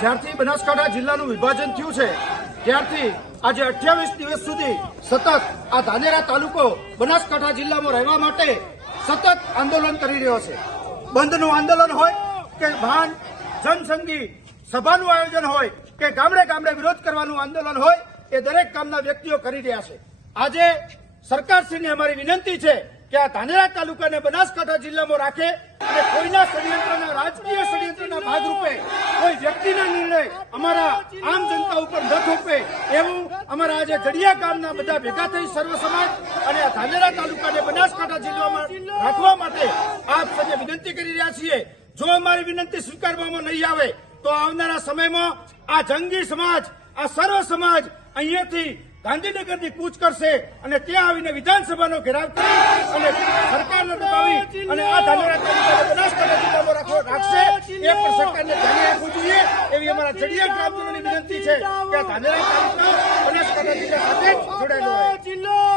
જ્યારથી બનાસકાંઠા જિલ્લાનું વિભાજન થયું છે, ત્યારથી આજે અઠ્યાવીસ દિવસ સુધી સતત આ ધાનેરા તાલુકો બનાસકાંઠા જિલ્લામાં રહેવા માટે સતત આંદોલન કરી રહ્યો છે. બંધનું આંદોલન હોય કે ભાન જનસંઘી સભાનું આયોજન હોય કે ગામડે ગામડે વિરોધ કરવાનું આંદોલન હોય, એ દરેક કામના વ્યક્તિઓ કરી રહ્યા છે. આજે સરકારશ્રીને અમારી વિનંતી છે કે આ ધાનેરા તાલુકાને બનાસકાંઠા જિલ્લામાં રાખે અને કોઈના ષડયંત્રના, રાજકીય ષડયંત્રના કોઈ અમારા આમ જનતા ઉપર ન થોપે એવું અમારા આજે જડિયા ગામના બધા ભેગા થઈ સર્વ સમાજ અને આ ધાનેરા તાલુકાને બનાસકાંઠા જિલ્લામાં રાખવા માટે આપ સૌને વિનંતી કરી રહ્યા છીએ. જો અમારી વિનંતી સ્વીકારવામાં નહીં આવે, તો આવનારા સમયમાં આ જંગી સમાજ, આ સર્વ સમાજ અહીંયાથી ગાંધીનગરની કૂચ કરશે અને ત્યાં આવીને વિધાનસભાનો ઘેરાવ કરી અને સરકારને દબાવી અને આ ધાનેરા તાલુકાને બનાસકાંઠા જિલ્લામાં રાખશે. એ પણ સરકારને ધ્યાને એવી અમારા ચડિયા ગ્રામજનોની વિનંતી છે કે ધાનેરા તાલુકા બનાસકાંઠા જિલ્લા સાથે જોડાયેલો હોય